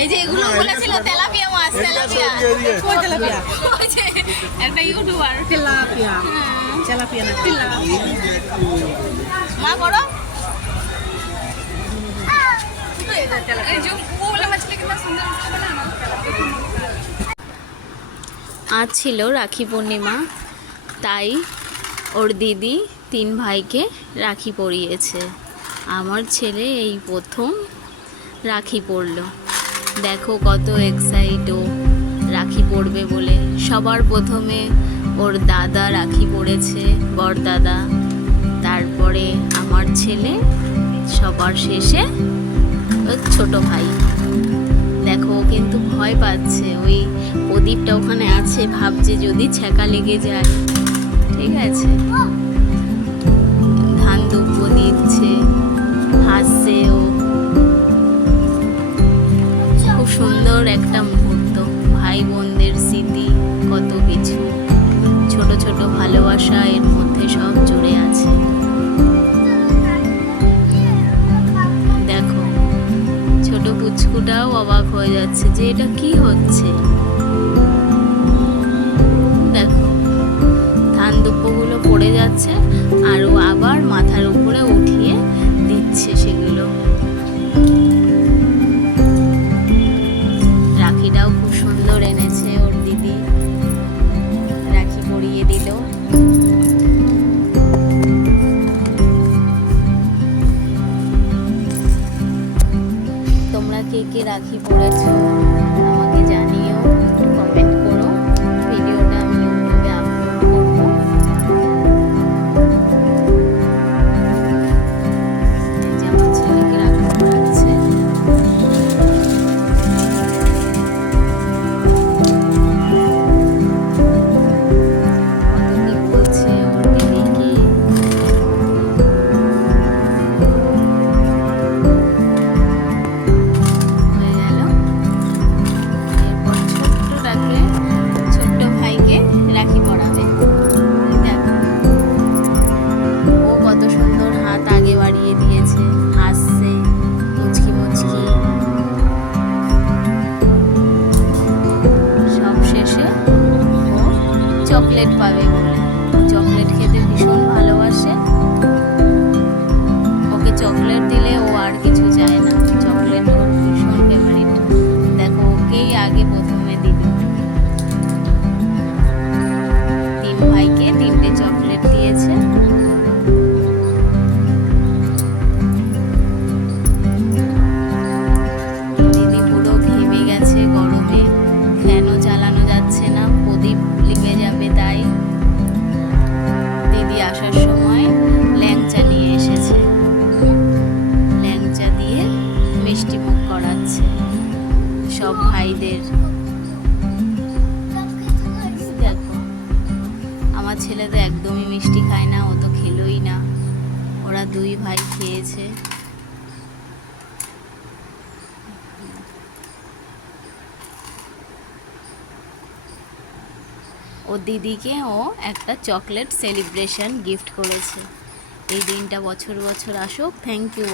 এই যে এগুলো বলেছিল তেলাপিয়া মাছ, তেলাপিয়া কই তেলাপিয়া? ওই যে একটা ইউটিউবার তেলাপিয়া, তেলাপিয়া না তেলাপিয়া। মা করো এই যে वो वाला मछली कितना सुंदर उसको बनाना। আজ ছিল রাখি পূর্ণিমা, তাই ওর দিদি 3 ভাইকে রাখি পরিয়েছে। আমার ছেলে এই প্রথম রাখি পরলো। দেখো কত এক্সাইট ও রাখি পরবে বলে। সবার প্রথমে ওর দাদা রাখি পরেছে, বড় দাদা, তারপরে আমার ছেলে, সবার শেষে ওর ছোট ভাই। দেখো ও কিন্তু ভয় পাচ্ছে, ওই প্রদীপটা ওখানে আছে, ভাবছে যদি ছ্যাঁকা লেগে যায়। ঠিক আছে, ধান দুব্ব দিচ্ছে, হাসছে ও। খুব সুন্দর একটা মুহূর্ত, ভাই বোনদের স্মৃতি, কত কিছু ছোট ছোট ভালোবাসা এর মধ্যে সব জুড়ে আছে। দেখো ছোট পুচকুটাও অবাক হয়ে যাচ্ছে যে এটা কি হচ্ছে। দেখো ধান দুব্বগুলো পড়ে যাচ্ছে আর ও আবার মাথার উপরে উঠিয়ে দিচ্ছে সেগুলো। রাখিটাও খুব সুন্দর এনেছে ওর দিদি, রাখি পরিয়ে দিল। তোমরা কে কে রাখি পরেছো আমাকে জানিও, কমেন্ট করো। ভিডিওটা আমি ইউটিউবে আপলোড করবো। এই যে আমার ছেলেকে রাখি পরাচ্ছে। কত কি বলছে ওর দিদিকে। হয়ে গেল। এরপর ছোট্টটাকে, ছোট্ট ভাইকে রাখি পরাবে। দেখো ও কত সুন্দর হাত আগে বাড়িয়ে দিয়েছে, হাসছে মুচকি মুচকি। সব শেষে ও চকলেট পাবে বলে, চকলেট খেতে ভীষণ ভালোবাসে। ওকে চকলেট দিলে ও আর কিছু চায় না, চকলেট ওর ভীষণ ফেভারিট। দেখো ওকেই আগে প্রথমে দিল। 3 ভাইকে 3টে চকলেট দিয়েছে। দিদি পুরো ঘেমে গেছে গরমে, ফ্যানও চালানো যাচ্ছে না, প্রদীপ লিভে যাবে তাই। দিদি আসার সময় ল্যাংচা নিয়ে এসেছে, ল্যাংচা দিয়ে মিষ্টি মুখ করাচ্ছে সব ভাইদের। দেখো আমার ছেলে তো একদমই মিষ্টি খায় না, ও তো খেলোই না। ওরা 2 ভাই খেয়েছে। ও দিদিকে ও একটা চকলেট সেলিব্রেশন গিফট করেছে। এই দিনটা বছর বছর আসুক। Thank you.